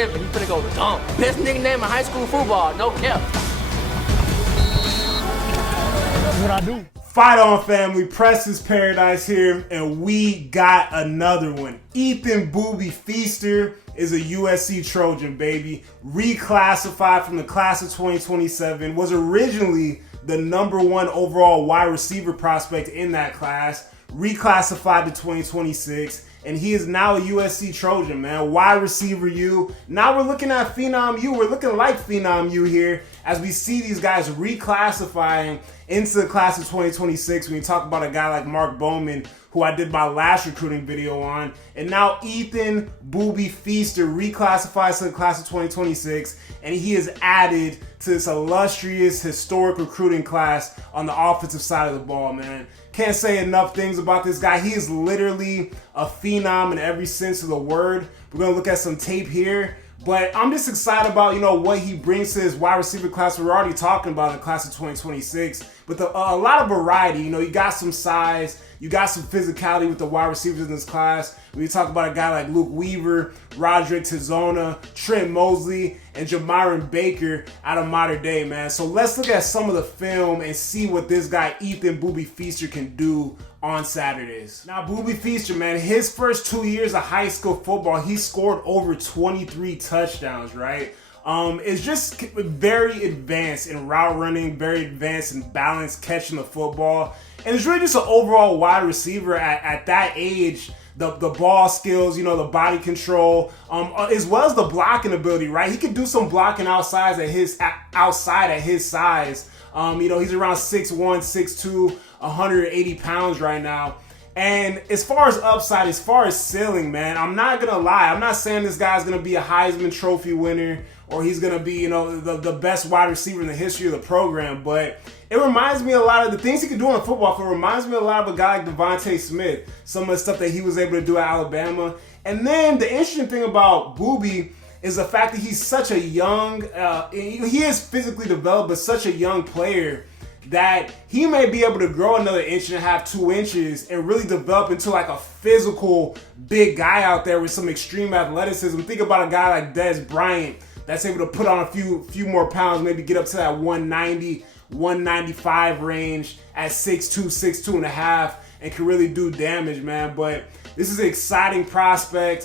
said, but he finna go dumb. Best nickname in high school football, no cap. What I do? Fight on, family. Preston's Paradise here, and we got another one. Ethan Booby Feaster is a USC Trojan, baby. Reclassified from the class of 2027. Was originally the #1 overall wide receiver prospect in that class. Reclassified to 2026. And he is now a USC Trojan, man. Wide receiver U. Now we're looking at Phenom U. We're looking like Phenom U here as we see these guys reclassifying into the class of 2026. When you talk about a guy like Mark Bowman, who I did my last recruiting video on. And now Ethan Booby Feaster reclassifies to the class of 2026. And he is added to this illustrious, historic recruiting class on the offensive side of the ball, man. Can't say enough things about this guy. He is literally a phenom in every sense of the word. We're going to look at some tape here. But I'm just excited about, what he brings to his wide receiver class. We're already talking about the class of 2026. But a lot of variety. You got some size. You got some physicality with the wide receivers in this class. When you talk about a guy like Luke Weaver, Roderick Tizona, Trent Mosley, and Jamiron Baker out of modern day, man. So let's look at some of the film and see what this guy, Ethan Booby Feaster, can do on Saturdays. Now, Booby Feaster, man, his first 2 years of high school football, he scored over 23 touchdowns, right? It's just very advanced in route running, very advanced in balance catching the football. And it's really just an overall wide receiver at that age. The ball skills, the body control, as well as the blocking ability, right? He could do some blocking outside at his size. He's around 6'1", 6'2", 180 pounds right now. And as far as upside, as far as ceiling, man, I'm not going to lie. I'm not saying this guy's going to be a Heisman Trophy winner or he's going to be, the best wide receiver in the history of the program. But it reminds me a lot of the things he can do on football field. It reminds me a lot of a guy like Devontae Smith, some of the stuff that he was able to do at Alabama. And then the interesting thing about Boobie is the fact that he's such a young, he is physically developed, but such a young player that he may be able to grow another 1.5 inches, 2 inches, and really develop into like a physical big guy out there with some extreme athleticism. Think about a guy like Dez Bryant that's able to put on a few more pounds, maybe get up to that 190, 195 range at 6'2", 6'2.5", and can really do damage, man. But this is an exciting prospect.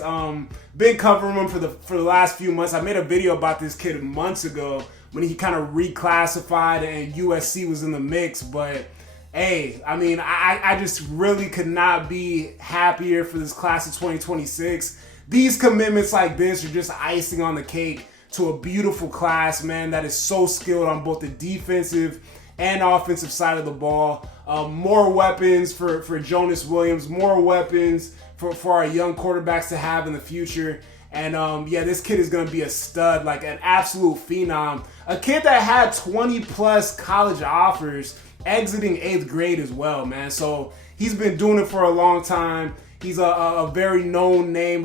Been covering him for the last few months. I made a video about this kid months ago when he kind of reclassified and USC was in the mix. But hey, I just really could not be happier for this class of 2026. These commitments like this are just icing on the cake to a beautiful class, man, that is so skilled on both the defensive and offensive side of the ball. More weapons for Jonas Williams, more weapons for our young quarterbacks to have in the future. And this kid is going to be a stud, like an absolute phenom. A kid that had 20 plus college offers exiting 8th grade as well, man. So he's been doing it for a long time. He's a very known name,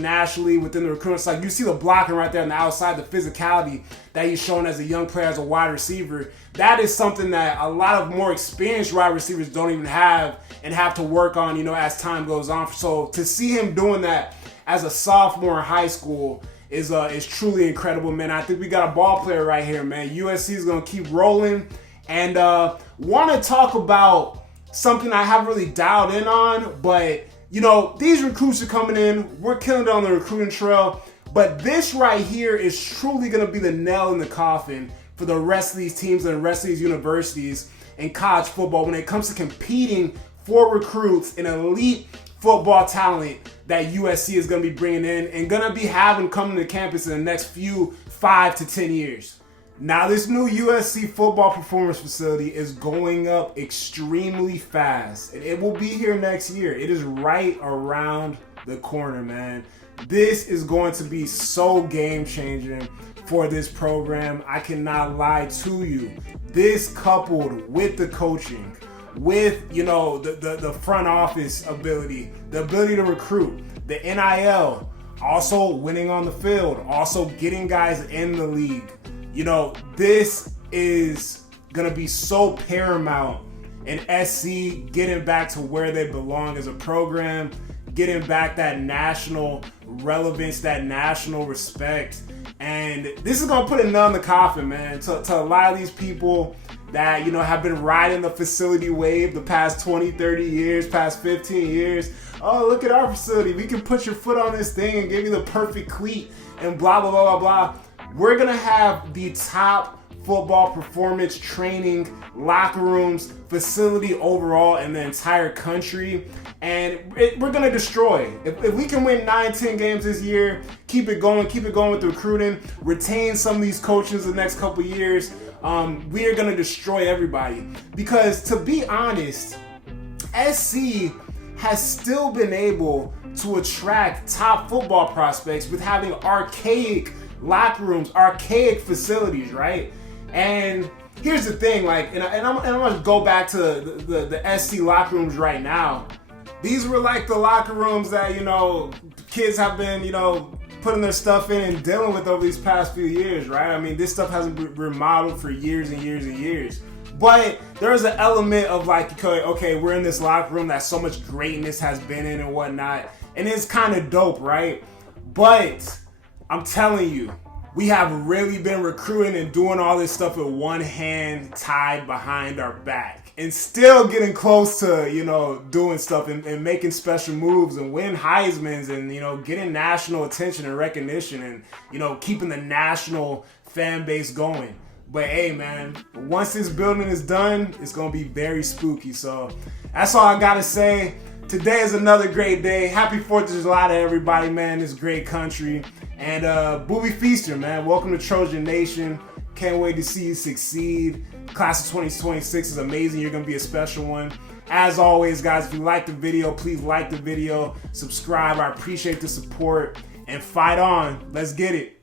nationally within the recruiting side. You see the blocking right there on the outside, the physicality that he's shown as a young player, as a wide receiver. That is something that a lot of more experienced wide receivers don't even have and have to work on, as time goes on. So to see him doing that as a sophomore in high school is truly incredible, man. I think we got a ball player right here, man. USC is going to keep rolling. And want to talk about something I haven't really dialed in on, but these recruits are coming in. We're killing it on the recruiting trail, but this right here is truly going to be the nail in the coffin for the rest of these teams and the rest of these universities in college football when it comes to competing for recruits and elite football talent that USC is going to be bringing in and going to be having coming to campus in the next 5 to 10 years. Now, this new USC football performance facility is going up extremely fast, and it will be here next year. It is right around the corner, man. This is going to be so game-changing for this program. I cannot lie to you. This coupled with the coaching, with the front office ability, the ability to recruit, the NIL, also winning on the field, also getting guys in the league. This is going to be so paramount in SC getting back to where they belong as a program, getting back that national relevance, that national respect. And this is gonna put a nail in the coffin, man, to a lot of these people that, you know, have been riding the facility wave the past 20, 30 years, past 15 years. Oh, look at our facility. We can put your foot on this thing and give you the perfect cleat and blah, blah, blah, blah, blah. We're gonna have the top football performance training, locker rooms, facility overall in the entire country. And we're gonna destroy. If we can win 9, 10 games this year, keep it going with the recruiting, retain some of these coaches the next couple years, we are gonna destroy everybody. Because to be honest, SC has still been able to attract top football prospects with having archaic locker rooms, archaic facilities, right? And here's the thing, like, and I'm gonna go back to the SC locker rooms right now. These were like the locker rooms that, you know, kids have been, you know, putting their stuff in and dealing with over these past few years, right? I mean, this stuff hasn't been remodeled for years and years and years. But there's an element of like, okay, we're in this locker room that so much greatness has been in and whatnot. And it's kind of dope, right? But I'm telling you, we have really been recruiting and doing all this stuff with one hand tied behind our back and still getting close to, you know, doing stuff and making special moves and win Heismans and, you know, getting national attention and recognition and, you know, keeping the national fan base going. But hey, man, once this building is done, it's going to be very spooky. So that's all I got to say. Today is another great day. Happy 4th of July to everybody, man, this great country. And Booby Feaster, man, welcome to Trojan Nation. Can't wait to see you succeed. Class of 2026 is amazing. You're going to be a special one. As always, guys, if you like the video, please like the video, subscribe. I appreciate the support. And fight on. Let's get it.